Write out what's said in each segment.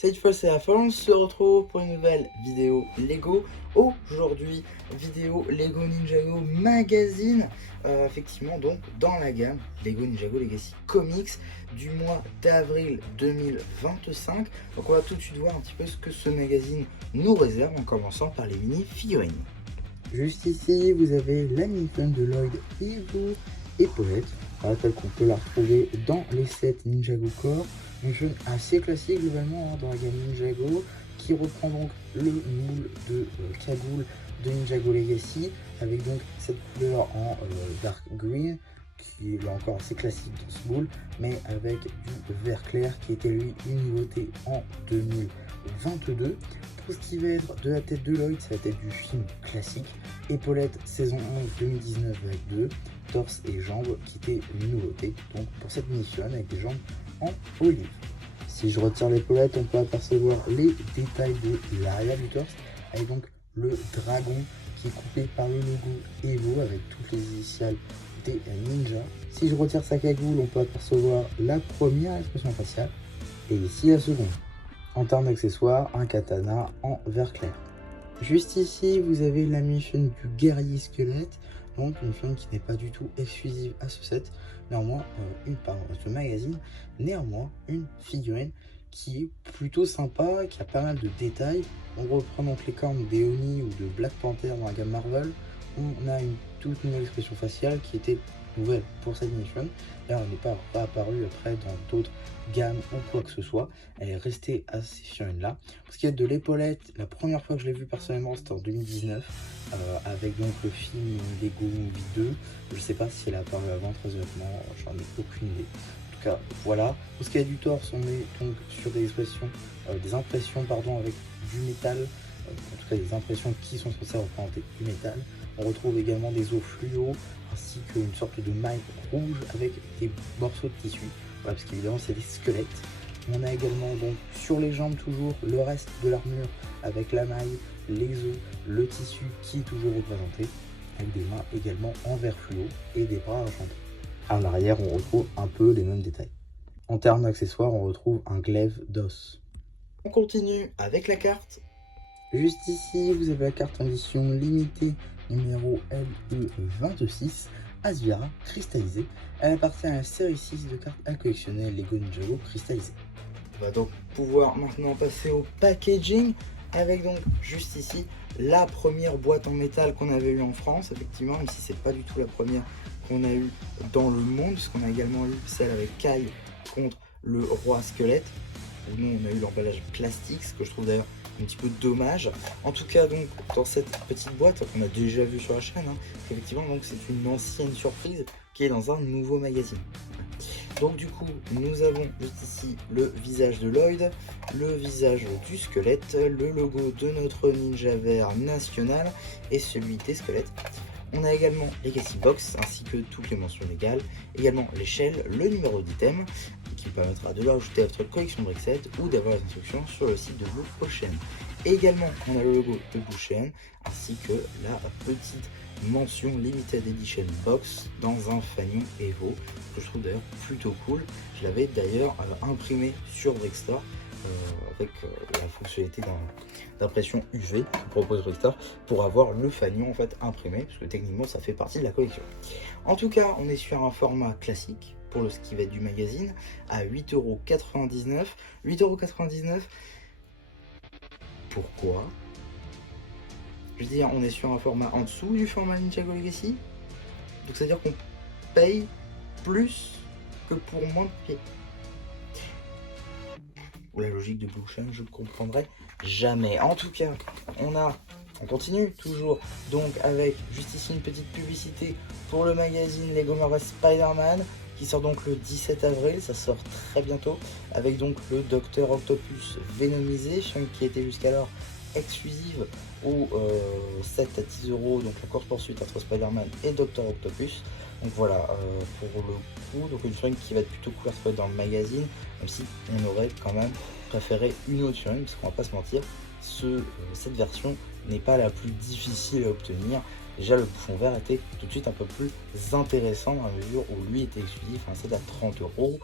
Cette fois c'est la fin, on se retrouve pour une nouvelle vidéo Lego. Aujourd'hui, vidéo Lego Ninjago Magazine. Effectivement, donc dans la gamme Lego Ninjago Legacy Comics du mois d'avril 2025. Donc on va tout de suite voir un petit peu ce que ce magazine nous réserve en commençant par les mini-figurines. Juste ici, vous avez la mini-figurine de Lloyd Evo et Paulette. Telle qu'on peut la retrouver dans les sets Ninjago Core. Une figurine assez classique globalement dans la gamme Ninjago, qui reprend donc le moule de cagoule de Ninjago Legacy, avec donc cette couleur en dark green, qui est là encore assez classique dans ce moule, mais avec du vert clair, qui était lui une nouveauté en 2022. Pour ce qui va être de la tête de Lloyd, c'est la tête du film classique. Épaulette saison 11 2019 avec 2, torse et jambes qui était une nouveauté donc pour cette mission avec des jambes en olive. Si je retire l'épaulette, on peut apercevoir les détails de l'arrière du torse avec donc le dragon qui est coupé par le logo Evo avec toutes les initiales des ninjas. Si je retire sa cagoule, on peut apercevoir la première expression faciale et ici la seconde. En termes d'accessoires, un katana en vert clair. Juste ici, vous avez la mini-figurine du guerrier squelette, donc une figurine qui n'est pas du tout exclusive à ce set, néanmoins, ce magazine, néanmoins une figurine qui est plutôt sympa, qui a pas mal de détails. On reprend donc les cornes des Oni ou de Black Panther dans la gamme Marvel, où on a une toute nouvelle expression faciale qui était nouvelle pour cette mini-figurine. Là, elle n'est pas apparue après dans d'autres gammes ou quoi que ce soit. Elle est restée à ces figurines-là. Pour ce qui est de l'épaulette, la première fois que je l'ai vue personnellement, c'était en 2019, avec donc le film Lego Movie 2. Je sais pas si elle a apparu avant, très honnêtement, j'en ai aucune idée. En tout cas, voilà. Pour ce qui est du torse, on est donc sur des impressions avec du métal. En tout cas, des impressions qui sont censées représenter du métal. On retrouve également des os fluo, ainsi qu'une sorte de maille rouge avec des morceaux de tissu. Voilà, parce qu'évidemment, c'est des squelettes. On a également donc sur les jambes toujours le reste de l'armure avec la maille, les os, le tissu qui est toujours représenté, avec des mains également en vert fluo et des bras argentés. À l'arrière, on retrouve un peu les mêmes détails. En termes d'accessoires, on retrouve un glaive d'os. On continue avec la carte. Juste ici, vous avez la carte en édition limitée numéro LE26, Asviara cristallisée. Elle appartient à la série 6 de cartes à collectionner Lego Ninjago cristallisée. On va donc pouvoir maintenant passer au packaging avec donc juste ici la première boîte en métal qu'on avait eu en France, effectivement, même si c'est pas du tout la première qu'on a eu dans le monde, puisqu'on a également eu celle avec Kai contre le roi squelette. Nous on a eu l'emballage plastique, ce que je trouve d'ailleurs un petit peu dommage. En tout cas, donc dans cette petite boîte qu'on a déjà vu sur la chaîne, effectivement, donc c'est une ancienne surprise qui est dans un nouveau magazine. Donc du coup, nous avons juste ici le visage de Lloyd, le visage du squelette, le logo de notre ninja vert national et celui des squelettes. On a également Legacy Box ainsi que toutes les mentions légales, également l'échelle, le numéro d'item qui vous permettra de l'ajouter à votre collection Brickset ou d'avoir les instructions sur le site de Blue Ocean. Et également, on a le logo de Blue Ocean ainsi que la petite mention Limited Edition Box dans un fanion Evo que je trouve d'ailleurs plutôt cool. Je l'avais d'ailleurs imprimé sur Brickstore avec la fonctionnalité d'impression UV que propose Brickstore pour avoir le fanion en fait imprimé, parce que techniquement ça fait partie de la collection. En tout cas, on est sur un format classique pour ce qui va être du magazine à 8,99 €. 8,99 €. Pourquoi? Je veux dire, on est sur un format en dessous du format Ninjago Legacy, donc c'est à dire qu'on paye plus que pour moins de prix. Ou la logique de Blue Ocean, je ne comprendrai jamais. En tout cas, on continue toujours donc avec juste ici une petite publicité pour le magazine Lego Marvel Spider-Man qui sort donc le 17 avril, ça sort très bientôt, avec donc le Docteur Octopus Venomisé, qui était jusqu'alors exclusive au 7 à 10 €, donc la course poursuite entre Spider-Man et Docteur Octopus. Donc voilà, pour le coup, donc une figurine qui va être plutôt cool à retrouver dans le magazine, même si on aurait quand même préféré une autre figurine, parce qu'on va pas se mentir, cette version n'est pas la plus difficile à obtenir. Déjà le bouchon vert était tout de suite un peu plus intéressant dans la mesure où lui était exclusif, un set à 30 €,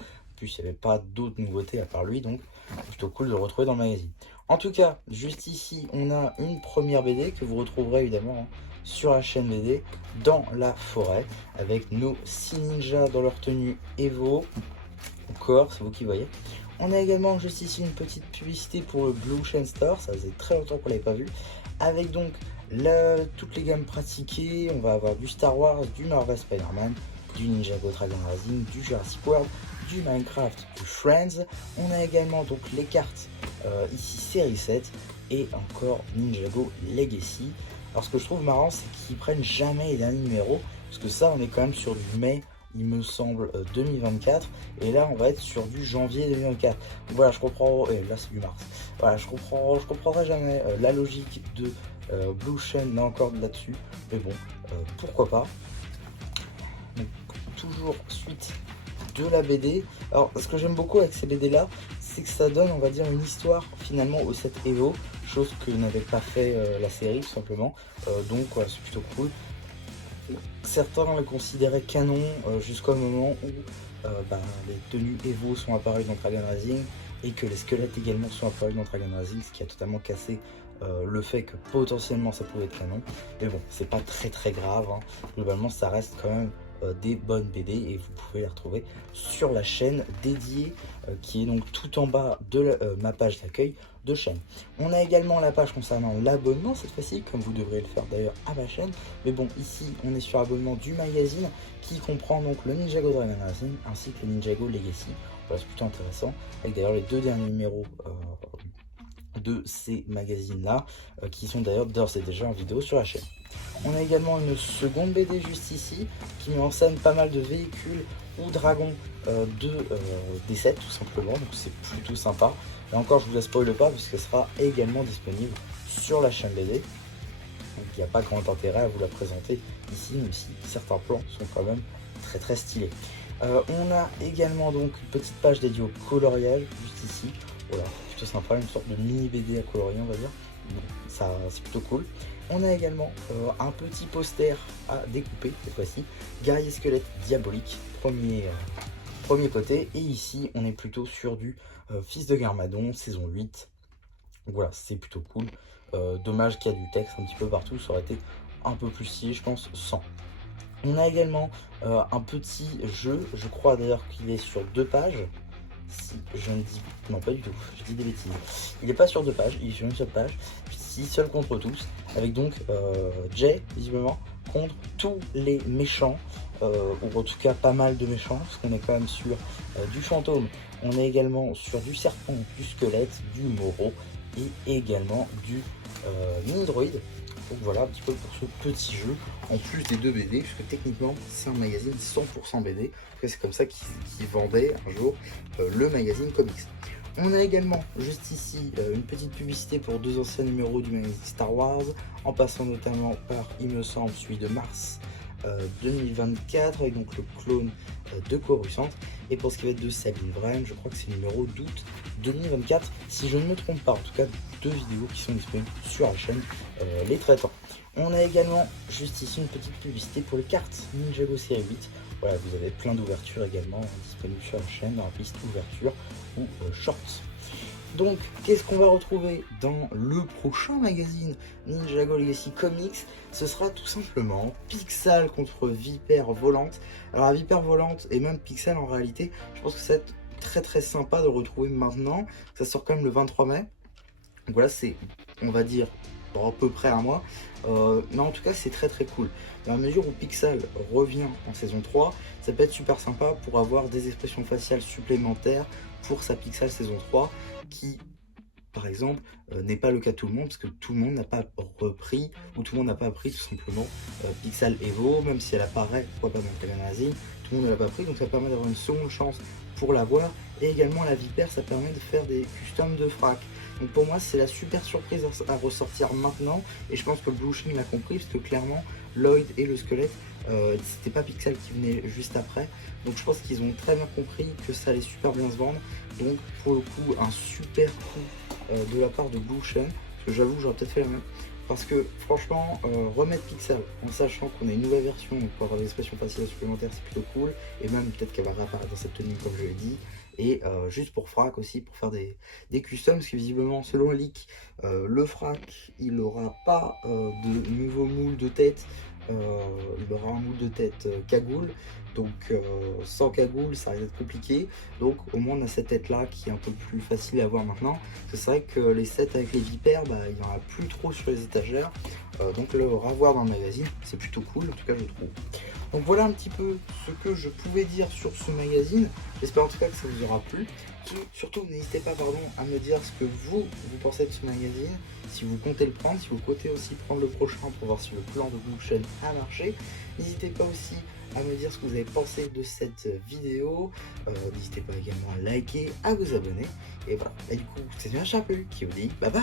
plus, il n'y avait pas d'autres nouveautés à part lui, donc plutôt cool de le retrouver dans le magazine. En tout cas, juste ici, on a une première BD que vous retrouverez évidemment hein, sur la chaîne BD, dans la forêt, avec nos 6 ninjas dans leur tenue Evo. Encore, c'est vous qui voyez. On a également juste ici une petite publicité pour le Blue Chain Store, ça faisait très longtemps qu'on l'avait pas vu, avec donc toutes les gammes pratiquées. On va avoir du Star Wars, du Marvel Spider-Man, du Ninjago Dragon Rising, du Jurassic World, du Minecraft, du Friends. On a également donc les cartes ici série 7 et encore Ninjago Legacy. Alors ce que je trouve marrant, c'est qu'ils prennent jamais les derniers numéros, parce que ça on est quand même sur du mai, il me semble 2024, et là on va être sur du janvier 2024. Donc voilà, je comprends, et là c'est du mars. Voilà, je comprendrai jamais la logique de Blue Chain là encore là-dessus, mais bon, pourquoi pas. Donc, toujours suite de la BD. Alors ce que j'aime beaucoup avec ces BD là, c'est que ça donne on va dire une histoire finalement au set Evo, chose que n'avait pas fait la série tout simplement, donc voilà, c'est plutôt cool. Certains le considéraient canon jusqu'au moment où les tenues Evo sont apparues dans Dragon Rising et que les squelettes également sont apparus dans Dragon Rising, ce qui a totalement cassé le fait que potentiellement ça pouvait être canon. Mais bon, c'est pas très grave, hein. Globalement ça reste quand même des bonnes BD et vous pouvez les retrouver sur la chaîne dédiée qui est donc tout en bas de ma page d'accueil de chaîne. On a également la page concernant l'abonnement cette fois-ci, comme vous devrez le faire d'ailleurs à ma chaîne, mais bon ici on est sur abonnement du magazine qui comprend donc le Ninjago Dragon Rising ainsi que le Ninjago Legacy. Voilà, c'est plutôt intéressant, avec d'ailleurs les 2 derniers numéros de ces magazines là qui sont d'ailleurs d'ores et déjà en vidéo sur la chaîne. On a également une seconde BD juste ici qui met en scène pas mal de véhicules ou dragons des sets tout simplement, donc c'est plutôt sympa. Et encore je vous la spoile pas parce qu'elle sera également disponible sur la chaîne BD, donc il n'y a pas grand intérêt à vous la présenter ici, même si certains plans sont quand même très stylés. On a également donc une petite page dédiée au coloriage juste ici, voilà, plutôt sympa, une sorte de mini BD à colorier on va dire, bon, ça c'est plutôt cool. On a également un petit poster à découper cette fois-ci, guerrier squelette diabolique, premier côté, et ici on est plutôt sur du Fils de Garmadon saison 8, donc voilà, c'est plutôt cool. Dommage qu'il y a du texte un petit peu partout, ça aurait été un peu plus stylé je pense sans. On a également un petit jeu, je crois d'ailleurs qu'il est sur 2 pages, si je ne dis... non pas du tout, je dis des bêtises, il n'est pas sur 2 pages, il est sur une seule page, ici seul contre tous, avec donc Jay visiblement contre tous les méchants, ou en tout cas pas mal de méchants, parce qu'on est quand même sur du fantôme, on est également sur du serpent, du squelette, du moro, et également du mini-droid. Donc voilà un petit peu pour ce petit jeu, en plus des 2 BD, puisque techniquement c'est un magazine 100% BD, c'est comme ça qu'ils vendaient un jour le magazine comics. On a également juste ici une petite publicité pour 2 anciens numéros du magazine Star Wars, en passant notamment par, il me semble, celui de mars 2024, avec donc le clone de Coruscant. Et pour ce qui va être de Sabine Wren, je crois que c'est le numéro d'août 2024, si je ne me trompe pas, en tout cas 2 vidéos qui sont disponibles sur la chaîne les traitant. On a également juste ici une petite publicité pour les cartes Ninjago série 8. Voilà, vous avez plein d'ouvertures également disponibles sur la chaîne dans la piste ouverture ou shorts. Donc, qu'est-ce qu'on va retrouver dans le prochain magazine Ninjago Legacy Comics? Ce sera tout simplement Pixal contre Vipère Volante. Alors, la Vipère Volante et même Pixal en réalité, je pense que ça va être très sympa de le retrouver maintenant. Ça sort quand même le 23 mai. Donc voilà, c'est, on va dire, à peu près un mois. Mais en tout cas, c'est très cool. Dans la mesure où Pixal revient en saison 3, ça peut être super sympa pour avoir des expressions faciales supplémentaires pour sa Pixal saison 3, qui, par exemple, n'est pas le cas de tout le monde, parce que tout le monde n'a pas repris, ou tout le monde n'a pas pris tout simplement Pixal Evo, même si elle apparaît, pourquoi pas dans Dragon Rising, tout le monde ne l'a pas pris, donc ça permet d'avoir une seconde chance pour l'avoir. Et également la Vipère, ça permet de faire des customs de frac. Donc pour moi c'est la super surprise à ressortir maintenant, et je pense que Blue Chain l'a compris, parce que clairement Lloyd et le squelette, c'était pas Pixel qui venait juste après, donc je pense qu'ils ont très bien compris que ça allait super bien se vendre. Donc pour le coup un super coup de la part de Blue Chain, parce que j'avoue que j'aurais peut-être fait la même, parce que franchement, remettre Pixel en sachant qu'on a une nouvelle version pour avoir des expressions faciales supplémentaires, c'est plutôt cool, et même peut-être qu'elle va réapparaître dans cette tenue comme je l'ai dit, et juste pour Frac aussi, pour faire des customs, parce que visiblement selon le leak, le Frac il n'aura pas de nouveau moule de tête, il aura un moule de tête cagoule, donc sans cagoule ça risque d'être compliqué, donc au moins on a cette tête là qui est un peu plus facile à voir maintenant. C'est vrai que les sets avec les vipères, il n'y en a plus trop sur les étagères, donc le revoir dans le magazine c'est plutôt cool, en tout cas je trouve. Donc voilà un petit peu ce que je pouvais dire sur ce magazine, j'espère en tout cas que ça vous aura plu. Surtout n'hésitez pas à me dire ce que vous pensez de ce magazine, si vous comptez le prendre, si vous comptez aussi prendre le prochain pour voir si le plan de Bookshelf a marché. N'hésitez pas aussi à me dire ce que vous avez pensé de cette vidéo, n'hésitez pas également à liker, à vous abonner, et voilà, et du coup c'est un Charpelu qui vous dit bye bye.